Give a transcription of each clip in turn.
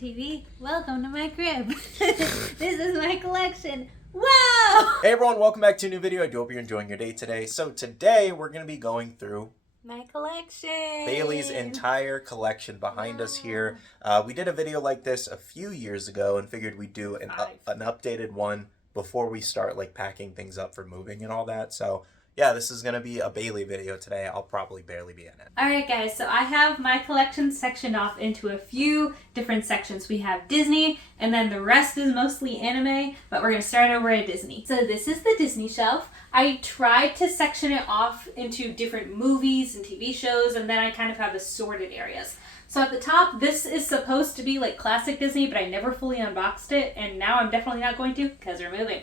TV. Welcome to my crib. This is my collection. Wow! Hey everyone, welcome back to a new video. I do hope you're enjoying your day today. So today we're going to be going through my collection. Bailey's entire collection behind us here. We did a video like this a few years ago and figured we'd do an updated one before we start like packing things up for moving and all that. So yeah, this is going to be a Bailey video today. I'll probably barely be in it. Alright guys, so I have my collection sectioned off into a few different sections. We have Disney, and then the rest is mostly anime, but we're going to start over at Disney. So this is the Disney shelf. I tried to section it off into different movies and TV shows, and then I kind of have assorted areas. So at the top, this is supposed to be like classic Disney, but I never fully unboxed it, and now I'm definitely not going to because we're moving.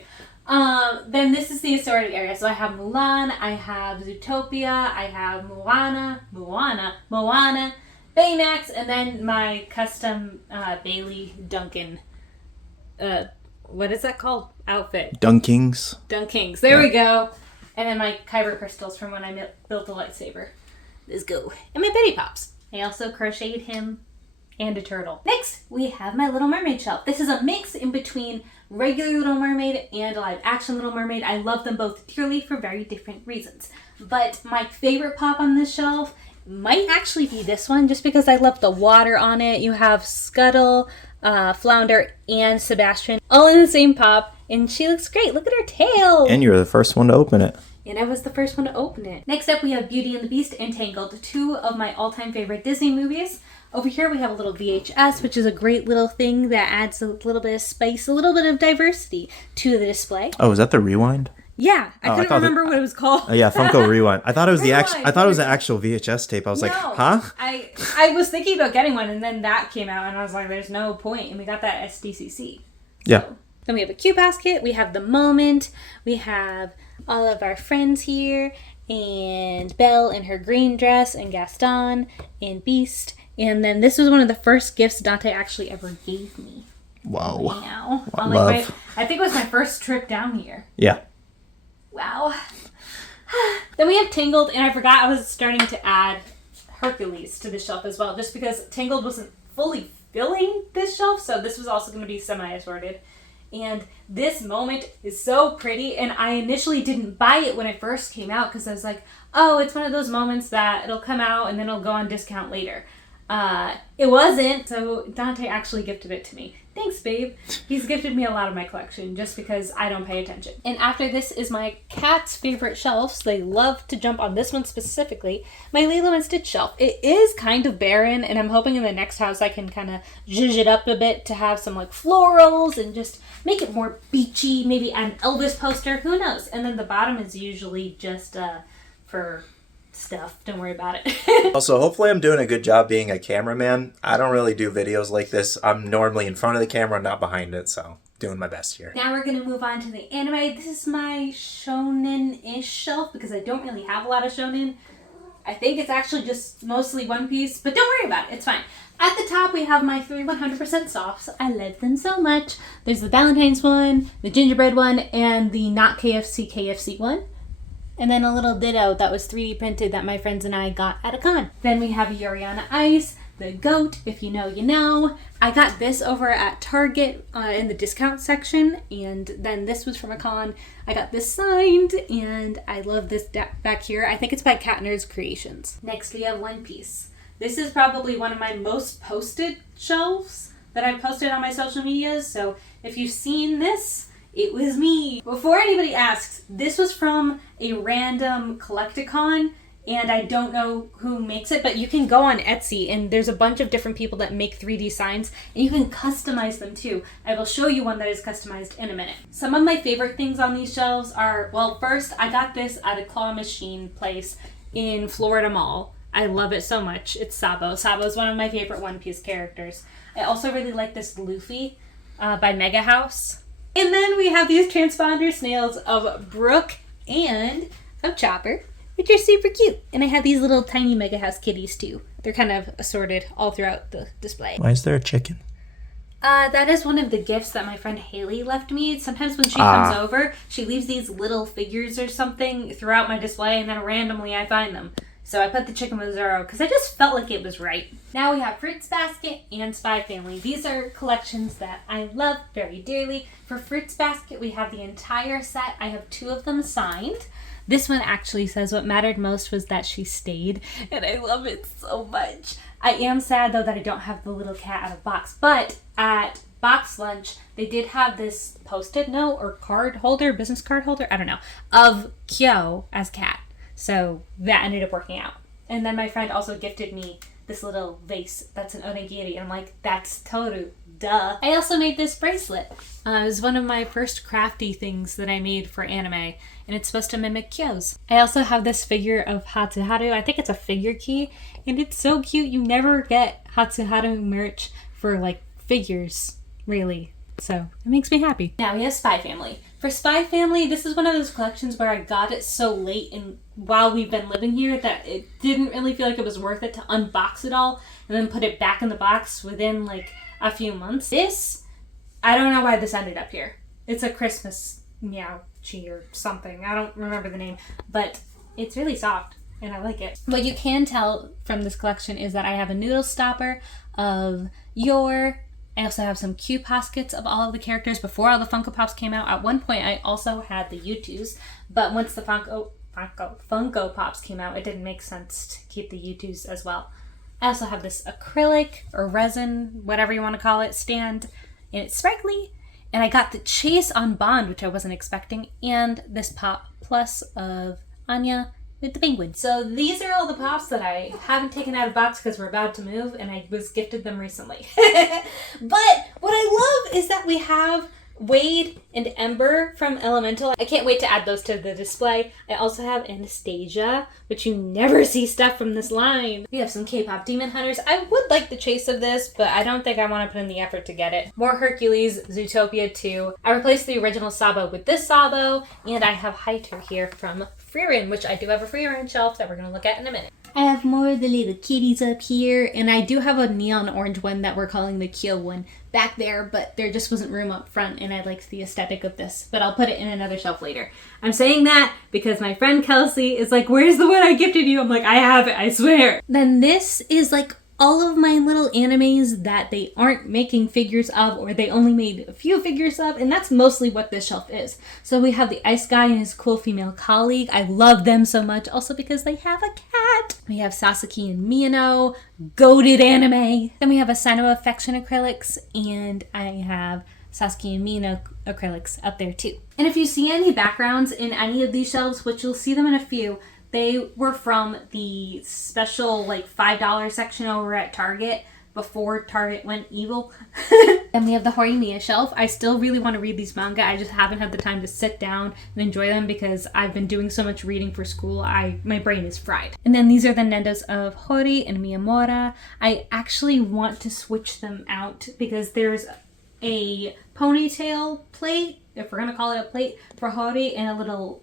Then this is the assorted area. So I have Mulan, I have Zootopia, I have Moana, Baymax, and then my custom Bailey Duncan, what is that called? Outfit. Dunkings. There we go. And then my Kyber crystals from when I built the lightsaber. Let's go. And my Betty Pops. I also crocheted him and a turtle. Next, we have my Little Mermaid shelf. This is a mix in between regular Little Mermaid and a live action Little Mermaid. I love them both dearly for very different reasons. But my favorite pop on this shelf might actually be this one, just because I love the water on it. You have Scuttle, Flounder, and Sebastian all in the same pop, and she looks great. Look at her tail! And you're the first one to open it. And I was the first one to open it. Next up, we have Beauty and the Beast and Tangled, two of my all-time favorite Disney movies. Over here, we have a little VHS, which is a great little thing that adds a little bit of spice, a little bit of diversity to the display. Oh, is that the Rewind? Yeah, I couldn't remember what it was called. Oh, yeah, Funko Rewind. I thought it was the actual VHS tape. I was like, huh? I was thinking about getting one, and then that came out, and I was like, there's no point. And we got that SDCC. Yeah. So, then we have a Q basket. We have the Moment. We have all of our friends here, and Belle in her green dress, and Gaston, and Beast. And then this was one of the first gifts Dante actually ever gave me. Wow. Now. Love. I think it was my first trip down here. Yeah. Wow. Then we have Tangled, and I forgot I was starting to add Hercules to the shelf as well, just because Tangled wasn't fully filling this shelf, so this was also going to be semi-assorted. And this Moment is so pretty, and I initially didn't buy it when it first came out because I was like, oh, it's one of those moments that it'll come out and then it'll go on discount later. It wasn't, so Dante actually gifted it to me. Thanks, babe. He's gifted me a lot of my collection just because I don't pay attention. And after this is my cat's favorite shelves. They love to jump on this one specifically. My Lilo and Stitch shelf. It is kind of barren, and I'm hoping in the next house I can kind of zhuzh it up a bit to have some like florals and just make it more beachy. Maybe add an Elvis poster. Who knows? And then the bottom is usually just for stuff. Don't worry about it. Also, hopefully I'm doing a good job being a cameraman. I don't really do videos like this. I'm normally in front of the camera, not behind it, so doing my best here. Now we're going to move on to the anime. This is my shonen-ish shelf because I don't really have a lot of shonen. I think it's actually just mostly One Piece, but don't worry about it. It's fine. At the top, we have my 3 100% softs. I love them so much. There's the Valentine's one, the gingerbread one, and the not KFC one. And then a little ditto that was 3D printed that my friends and I got at a con. Then we have Yuri on Ice, the goat, if you know, you know. I got this over at Target in the discount section, and then this was from a con. I got this signed, and I love this back here. I think it's by Cat Nerds Creations. Next, we have One Piece. This is probably one of my most posted shelves that I've posted on my social medias, so if you've seen this, it was me. Before anybody asks, this was from a random Collecticon, and I don't know who makes it, but you can go on Etsy, and there's a bunch of different people that make 3D signs, and you can customize them too. I will show you one that is customized in a minute. Some of my favorite things on these shelves are, well, first, I got this at a claw machine place in Florida Mall. I love it so much. It's Sabo. Sabo is one of my favorite One Piece characters. I also really like this Luffy by Mega House. And then we have these transponder snails of Brooke and of Chopper, which are super cute. And I have these little tiny Mega House kitties too. They're kind of assorted all throughout the display. Why is there a chicken? That is one of the gifts that my friend Haley left me. Sometimes when she comes over, she leaves these little figures or something throughout my display, and then randomly I find them. So I put the Chicken Mazzaro because I just felt like it was right. Now we have Fruits Basket and Spy Family. These are collections that I love very dearly. For Fruits Basket, we have the entire set. I have 2 of them signed. This one actually says what mattered most was that she stayed, and I love it so much. I am sad though that I don't have the little cat out of box, but at box lunch, they did have this post-it note or card holder, business card holder, I don't know, of Kyo as cat. So that ended up working out. And then my friend also gifted me this little vase that's an onigiri. And I'm like, that's Toru, duh. I also made this bracelet. It was one of my first crafty things that I made for anime. And it's supposed to mimic Kyo's. I also have this figure of Hatsuharu. I think it's a figure key. And it's so cute. You never get Hatsuharu merch for like figures, really. So it makes me happy. Now we have Spy Family. For Spy Family, this is one of those collections where I got it so late and while we've been living here that it didn't really feel like it was worth it to unbox it all and then put it back in the box within like a few months. This, I don't know why this ended up here. It's a Christmas meow-chi or something. I don't remember the name, but it's really soft and I like it. What you can tell from this collection is that I have a noodle stopper of Yor. I also have some cue poskets of all of the characters before all the Funko Pops came out. At one point, I also had the U2s, but once the Funko Pops came out, it didn't make sense to keep the U2s as well. I also have this acrylic or resin, whatever you want to call it, stand, and it's sparkly. And I got the Chase on Bond, which I wasn't expecting, and this Pop Plus of Anya with the penguin. So these are all the Pops that I haven't taken out of box because we're about to move and I was gifted them recently. But what I love is that we have Wade and Ember from Elemental. I can't wait to add those to the display. I also have Anastasia, which you never see stuff from this line. We have some K-pop Demon Hunters. I would like the chase of this, but I don't think I want to put in the effort to get it. More Hercules, Zootopia 2. I replaced the original Sabo with this Sabo, and I have Haiter here from Frieren, which I do have a Frieren shelf that we're going to look at in a minute. I have more of the little kitties up here, and I do have a neon orange one that we're calling the Kyo one back there, but there just wasn't room up front, and I liked the aesthetic of this, but I'll put it in another shelf later. I'm saying that because my friend Kelsey is like, where's the one I gifted you? I'm like, I have it, I swear. Then this is like all of my little animes that they aren't making figures of, or they only made a few figures of, and that's mostly what this shelf is. So we have the Ice Guy and his cool female colleague. I love them so much, also because they have a cat. We have Sasaki and Miyano, goated anime. Then we have Asano Affection acrylics, and I have Sasaki and Miyano acrylics up there too. And if you see any backgrounds in any of these shelves, which you'll see them in a few, they were from the special like $5 section over at Target before Target went evil. Then we have the Horimiya shelf. I still really want to read these manga. I just haven't had the time to sit down and enjoy them because I've been doing so much reading for school. My brain is fried. And then these are the Nendos of Hori and Miyamura. I actually want to switch them out because there's a ponytail plate, if we're going to call it a plate, for Hori and a little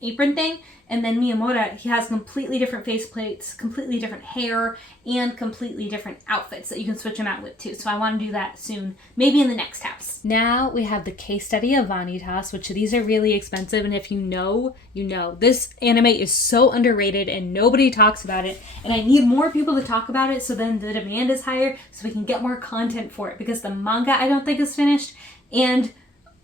apron thing. And then Miyamura, he has completely different face plates, completely different hair, and completely different outfits that you can switch them out with too. So I want to do that soon, maybe in the next house. Now we have the case study of Vanitas, which these are really expensive. And if you know, you know. This anime is so underrated and nobody talks about it. And I need more people to talk about it so then the demand is higher so we can get more content for it. Because the manga I don't think is finished. And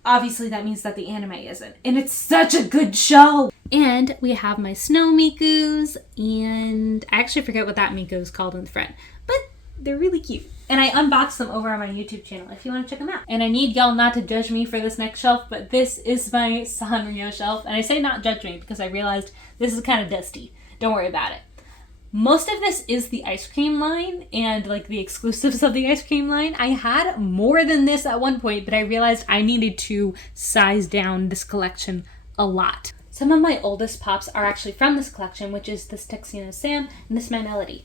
obviously that means that the anime isn't. And it's such a good show! And we have my snow Mikus, and I actually forget what that Miku is called in the front. But they're really cute. And I unboxed them over on my YouTube channel if you want to check them out. And I need y'all not to judge me for this next shelf, but this is my Sanrio shelf. And I say not judge me because I realized this is kind of dusty. Don't worry about it. Most of this is the ice cream line and like the exclusives of the ice cream line. I had more than this at one point, but I realized I needed to size down this collection a lot. Some of my oldest Pops are actually from this collection, which is this Texino Sam and this Melody.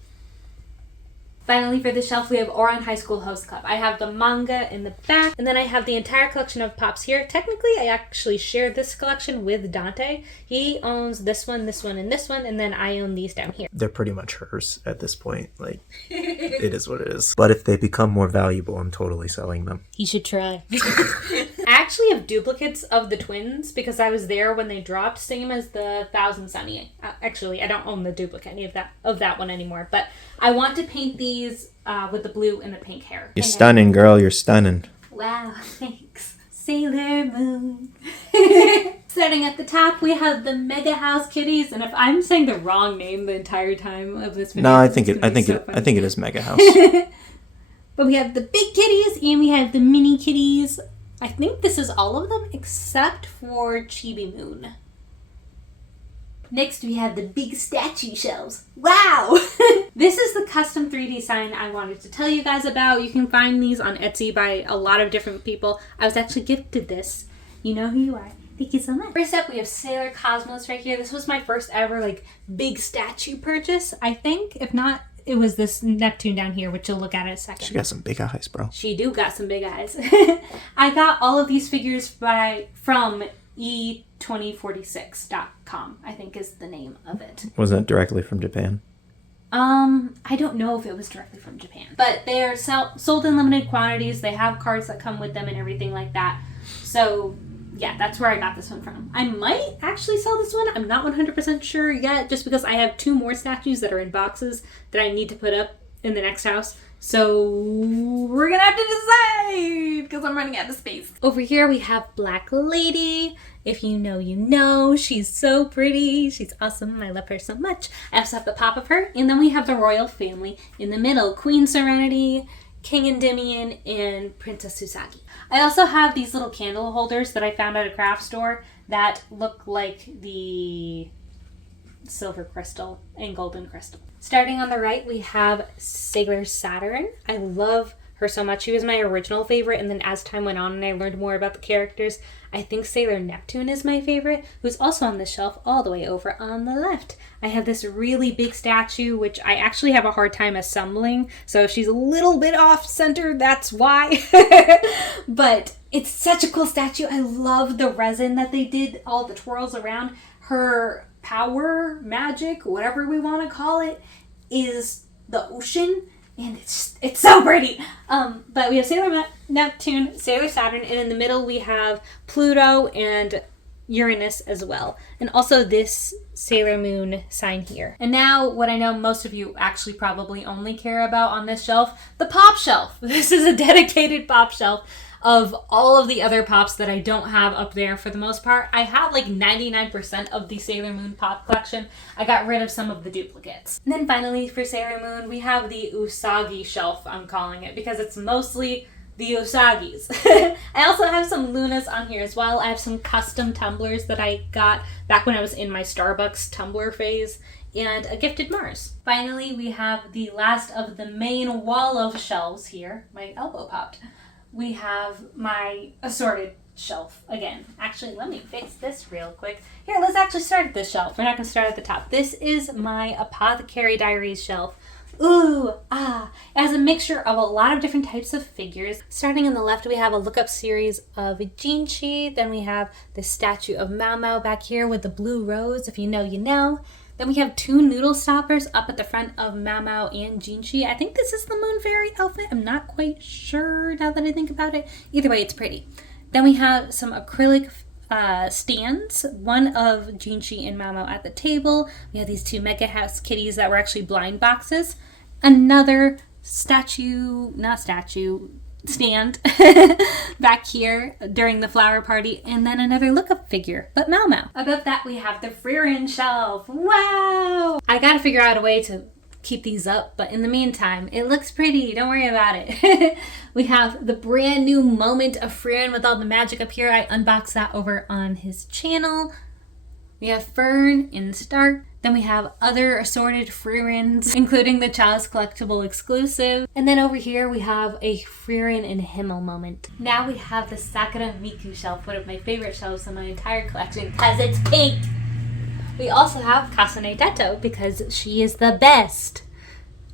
Finally, for the shelf, we have Ouran High School Host Club. I have the manga in the back, and then I have the entire collection of Pops here. Technically, I actually share this collection with Dante. He owns this one, and this one, and then I own these down here. They're pretty much hers at this point. Like, it is what it is. But if they become more valuable, I'm totally selling them. He should try. actually have duplicates of the twins because I was there when they dropped, same as the Thousand Sunny. Actually, I don't own the duplicate of that one anymore, but I want to paint these with the blue and the pink hair. You're stunning, girl. You're stunning. Wow, thanks. Sailor Moon. Starting at the top, we have the Mega House Kitties, and if I'm saying the wrong name the entire time of this video, no, I think it is Mega House. But we have the big kitties and we have the mini kitties. I think this is all of them except for Chibi Moon. Next we have the big statue shelves. Wow! This is the custom 3D sign I wanted to tell you guys about. You can find these on Etsy by a lot of different people. I was actually gifted this. You know who you are. Thank you so much. First up, we have Sailor Cosmos right here. This was my first ever like big statue purchase, I think. If not, it was this Neptune down here, which you'll look at in a second. She got some big eyes, bro. She do got some big eyes. I got all of these figures from e2046.com, I think is the name of it. Was that directly from Japan? I don't know if it was directly from Japan. But they are sold in limited quantities. They have cards that come with them and everything like that. So yeah, that's where I got this one from. I might actually sell this one. I'm not 100% sure yet, just because I have 2 more statues that are in boxes that I need to put up in the next house. So we're gonna have to decide because I'm running out of space. Over here we have Black Lady. If you know, you know. She's so pretty. She's awesome. I love her so much. I also have the pop of her. And then we have the royal family in the middle. Queen Serenity, King Endymion, and Princess Usagi. I also have these little candle holders that I found at a craft store that look like the silver crystal and golden crystal. Starting on the right, we have Sailor Saturn. I love her so much. She was my original favorite, and then as time went on and I learned more about the characters, I think Sailor Neptune is my favorite, who's also on the shelf all the way over on the left. I have this really big statue, which I actually have a hard time assembling, so if she's a little bit off center, that's why. But it's such a cool statue. I love the resin that they did, all the twirls around. Her power, magic, whatever we want to call it, is the ocean. And it's so pretty. But we have Sailor Neptune, Sailor Saturn, and in the middle we have Pluto and Uranus as well. And also this Sailor Moon sign here. And now what I know most of you actually probably only care about on this shelf, the pop shelf. This is a dedicated pop shelf of all of the other pops that I don't have up there for the most part. I have like 99% of the Sailor Moon pop collection. I got rid of some of the duplicates. And then finally for Sailor Moon, we have the Usagi shelf, I'm calling it, because it's mostly the Usagis. I also have some Lunas on here as well. I have some custom tumblers that I got back when I was in my Starbucks tumbler phase, and a gifted Mars. Finally, we have the last of the main wall of shelves here. My elbow popped. We have my assorted shelf again. Actually, let me fix this real quick. Here, let's actually start at this shelf. We're not going to start at the top. This is my Apothecary Diaries shelf. Ooh, ah. It has a mixture of a lot of different types of figures. Starting on the left, we have a lookup series of Jinchi. Then we have the statue of Mao Mao back here with the blue rose. If you know, you know. Then we have 2 noodle stoppers up at the front of Mao Mao and Jinchi. I think this is the Moon Fairy outfit. I'm not quite sure now that I think about it. Either way, it's pretty. Then we have some acrylic stands. One of Jinchi and Mao Mao at the table. We have these 2 Mega House kitties that were actually blind boxes. Another stand back here during the flower party, and then another lookup figure, but Mao Mao. Above that we have the Frieren shelf. Wow! I gotta figure out a way to keep these up, but in the meantime, it looks pretty. Don't worry about it. We have the brand new Moment of Frieren with all the magic up here. I unboxed that over on his channel. We have Fern and Stark. Then we have other assorted Frierens, including the Chalice Collectible exclusive. And then over here we have a Frieren and Himmel moment. Now we have the Sakura Miku shelf, one of my favorite shelves in my entire collection because it's pink. We also have Kasane Dato because she is the best.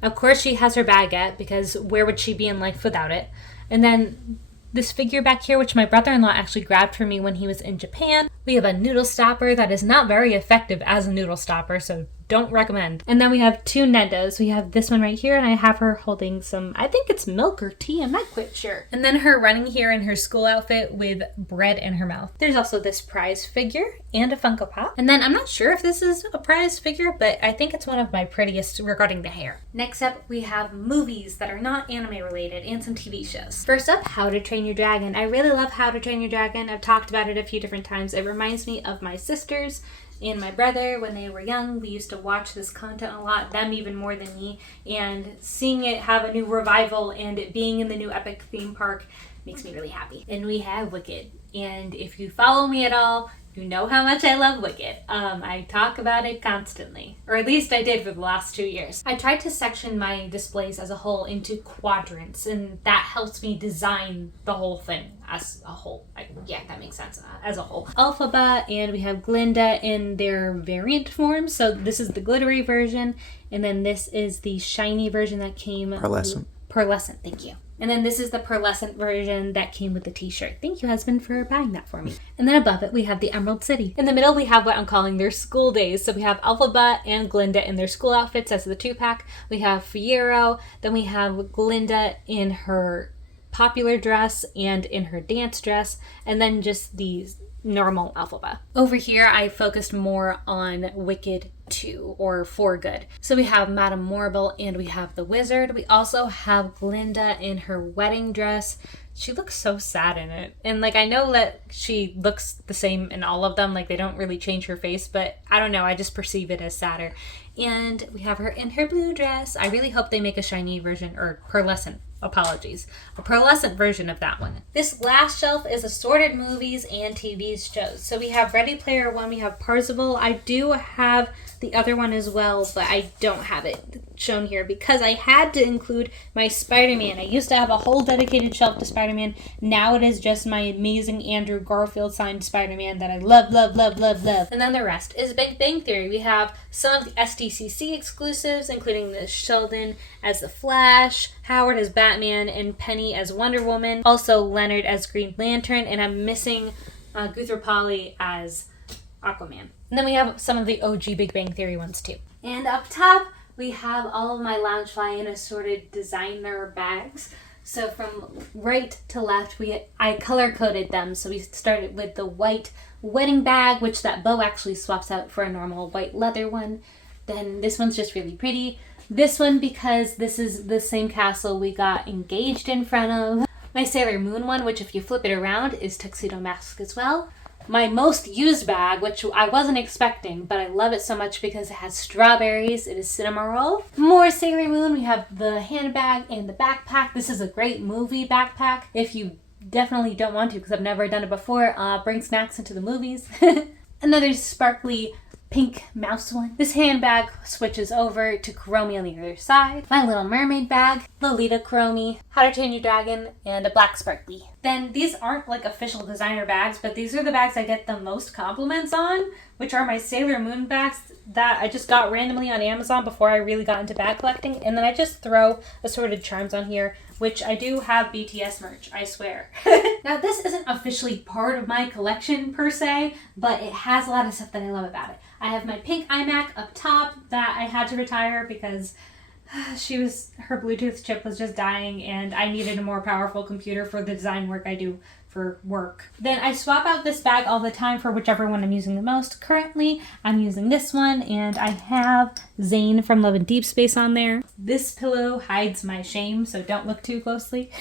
Of course she has her baguette because where would she be in life without it? And then this figure back here, which my brother-in-law actually grabbed for me when he was in Japan. We have a noodle stopper that is not very effective as a noodle stopper, so don't recommend. And then we have two Nendos. We have this one right here, and I have her holding some, I think it's milk or tea, I'm not quite sure. And then her running here in her school outfit with bread in her mouth. There's also this prize figure and a Funko Pop. And then I'm not sure if this is a prize figure, but I think it's one of my prettiest regarding the hair. Next up, we have movies that are not anime related and some TV shows. First up, How to Train Your Dragon. I really love How to Train Your Dragon. I've talked about it a few different times. It reminds me of my sisters and my brother when they were young. We used to watch this content a lot, them even more than me, and seeing it have a new revival and it being in the new Epic theme park makes me really happy. And we have Wicked, and if you follow me at all, you know how much I love Wicked. I talk about it constantly, or at least I did for the last 2 years. I tried to section my displays as a whole into quadrants, and that helps me design the whole thing as a whole. Yeah, that makes sense, as a whole. Alphaba and we have Glinda in their variant forms. So this is the glittery version, and then this is the shiny version that came... Pearlescent, thank you. And then this is the pearlescent version that came with the t-shirt. Thank you, husband, for buying that for me. And then above it, we have the Emerald City. In the middle, we have what I'm calling their school days. So we have Alphaba and Glinda in their school outfits as the 2-pack. We have Fiero. Then we have Glinda in her popular dress and in her dance dress. And then just these normal Alphaba. Over here, I focused more on Wicked 2 or For Good. So we have Madame Morrible and we have the Wizard. We also have Glinda in her wedding dress. She looks so sad in it. And I know that she looks the same in all of them. They don't really change her face, but I don't know. I just perceive it as sadder. And we have her in her blue dress. I really hope they make a shiny version, or pearlescent, a pearlescent version of that one. This last shelf is assorted movies and TV shows. So we have Ready Player One, we have Parzival. I do have the other one as well, but I don't have it shown here because I had to include my Spider-Man. I used to have a whole dedicated shelf to Spider-Man. Now it is just my amazing Andrew Garfield signed Spider-Man that I love, love, love, love, love. And then the rest is Big Bang Theory. We have some of the SDCC exclusives, including the Sheldon as the Flash, Howard as Batman, and Penny as Wonder Woman. Also Leonard as Green Lantern, and I'm missing Guthrie as Aquaman. And then we have some of the OG Big Bang Theory ones too. And up top, we have all of my Loungefly in assorted designer bags. So from right to left, I color-coded them. So we started with the white wedding bag, which that bow actually swaps out for a normal white leather one. Then this one's just really pretty. This one, because this is the same castle we got engaged in front of. My Sailor Moon one, which if you flip it around, is Tuxedo Mask as well. My most used bag, which I wasn't expecting, but I love it so much because it has strawberries. It is Cinema Roll. More Sailor Moon. We have the handbag and the backpack. This is a great movie backpack. If you definitely don't want to, because I've never done it before, bring snacks into the movies. Another sparkly pink mouse one. This handbag switches over to Chromie on the other side. My Little Mermaid bag, Lolita Chromie, How to Train Your Dragon, and a black sparkly. Then these aren't official designer bags, but these are the bags I get the most compliments on, which are my Sailor Moon bags that I just got randomly on Amazon before I really got into bag collecting. And then I just throw assorted charms on here, which I do have BTS merch, I swear. Now this isn't officially part of my collection per se, but it has a lot of stuff that I love about it. I have my pink iMac up top that I had to retire because her Bluetooth chip was just dying and I needed a more powerful computer for the design work I do for work. Then I swap out this bag all the time for whichever one I'm using the most. Currently, I'm using this one and I have Zane from Love and Deep Space on there. This pillow hides my shame, so don't look too closely.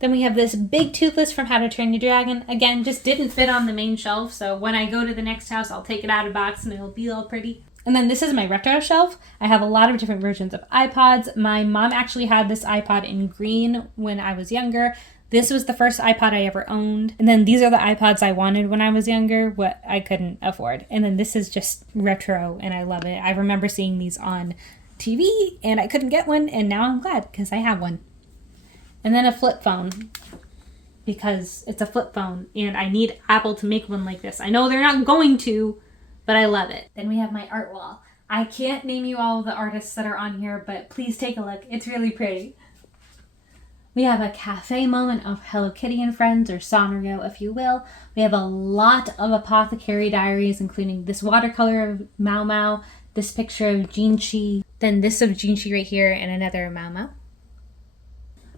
Then we have this big toothless from How to Train Your Dragon. Again, just didn't fit on the main shelf, so when I go to the next house, I'll take it out of the box and it'll be all pretty. And then this is my retro shelf. I have a lot of different versions of iPods. My mom actually had this iPod in green when I was younger. This was the first iPod I ever owned. And then these are the iPods I wanted when I was younger, what I couldn't afford. And then this is just retro, and I love it. I remember seeing these on TV, and I couldn't get one, and now I'm glad because I have one. And then a flip phone, because it's a flip phone, and I need Apple to make one like this. I know they're not going to, but I love it. Then we have my art wall. I can't name you all the artists that are on here, but please take a look. It's really pretty. We have a cafe moment of Hello Kitty and Friends, or Sanrio, if you will. We have a lot of Apothecary Diaries, including this watercolor of Mau Mau, this picture of Jinchi, then this of Jinchi right here, and another Mao.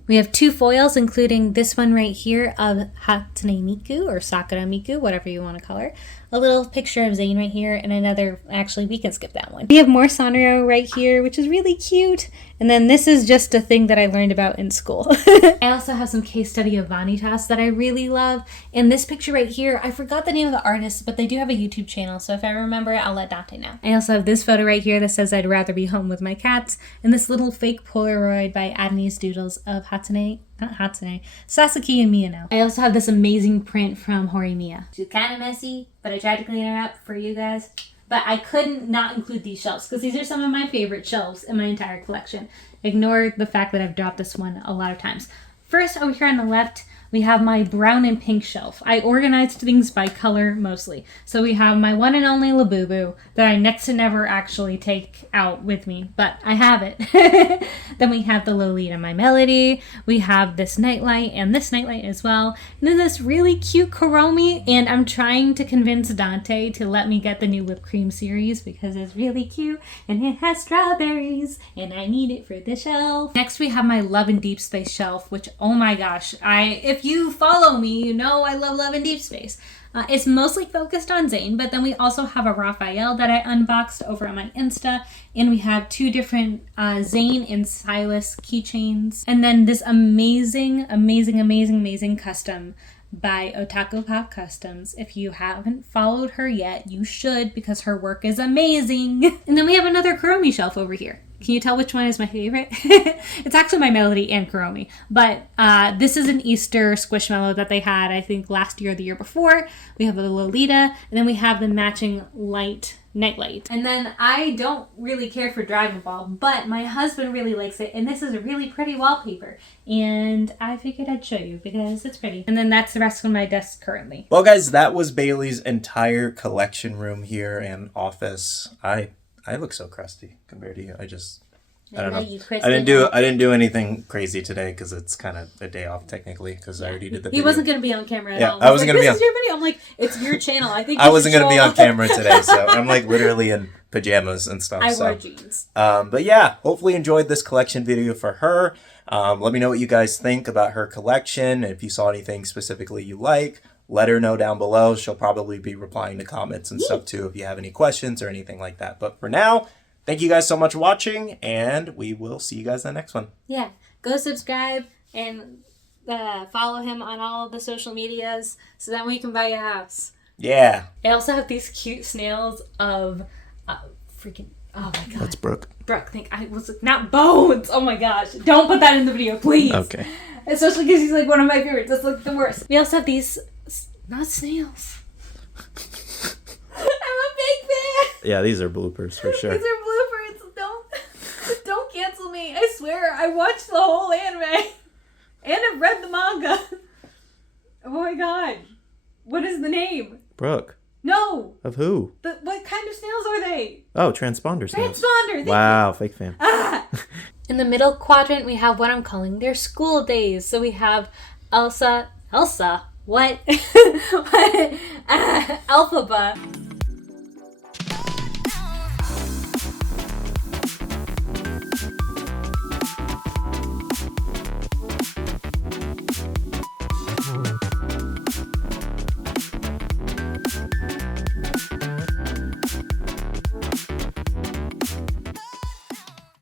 We have 2 foils, including this one right here of Hatsune Miku, or Sakura Miku, whatever you want to call her. A little picture of Zane right here, and another, actually we can skip that one. We have more Sanrio right here, which is really cute. And then this is just a thing that I learned about in school. I also have some case study of Vanitas that I really love. And this picture right here, I forgot the name of the artist, but they do have a YouTube channel, so if I remember it, I'll let Dante know. I also have this photo right here that says I'd rather be home with my cats, and this little fake Polaroid by Adney's Doodles of Sasuke and Miyano. I also have this amazing print from Horimiya. She's kind of messy, but I tried to clean her up for you guys. But I couldn't not include these shelves because these are some of my favorite shelves in my entire collection. Ignore the fact that I've dropped this one a lot of times. First, over here on the left, we have my brown and pink shelf. I organized things by color mostly. So we have my one and only Labubu that I next to never actually take out with me, but I have it. Then we have the Lolita My Melody. We have this Nightlight and this Nightlight as well. And then this really cute Kuromi, and I'm trying to convince Dante to let me get the new whipped cream series because it's really cute and it has strawberries and I need it for the shelf. Next we have my Love and Deep Space shelf, which oh my gosh, if you follow me, you know I love in Deep Space. It's mostly focused on Zane, but then we also have a Raphael that I unboxed over on my Insta, and we have 2 different Zane and Silas keychains, and then this amazing custom by Otaku Pop Customs. If you haven't followed her yet, you should because her work is amazing. And then we have another Kuromi shelf over here. Can you tell which one is my favorite? It's actually My Melody and Kuromi. But this is an Easter Squishmallow that they had, I think, last year or the year before. We have the Lolita, and then we have the matching light Nightlight. And then I don't really care for Dragon Ball, but my husband really likes it, and this is a really pretty wallpaper. And I figured I'd show you because it's pretty. And then that's the rest of my desk currently. Well, guys, that was Bailey's entire collection room here and office. I look so crusty compared to you. I don't know. I didn't do anything crazy today because it's kind of a day off technically because I already did the video. He wasn't going to be on camera at all. I wasn't going to be on. This is your video. I'm like, it's your channel. I think I wasn't going to be on camera today, so I'm like literally in pajamas and stuff. I wore jeans. But yeah, hopefully enjoyed this collection video for her. Let me know what you guys think about her collection. If you saw anything specifically you like, let her know down below. She'll probably be replying to comments and stuff too if you have any questions or anything like that. But for now, thank you guys so much for watching, and we will see you guys in the next one. Yeah, go subscribe and follow him on all the social medias so that we can buy a house. Yeah. I also have these cute snails of freaking, oh my god. That's Brooke. Brooke, I was not Bones. Oh my gosh. Don't put that in the video, please. Okay. Especially because he's like one of my favorites. That's like the worst. We also have these, not snails. I'm a big fan. Yeah, these are bloopers for sure. These are bloopers. Don't cancel me. I swear, I watched the whole anime. And I've read the manga. Oh my god. What is the name? Brooke. No. Of who? What kind of snails are they? Oh, transponder snails. Transponder. Wow, fake fan. In the middle quadrant, we have what I'm calling their school days. So we have Elsa, what? Alphaba.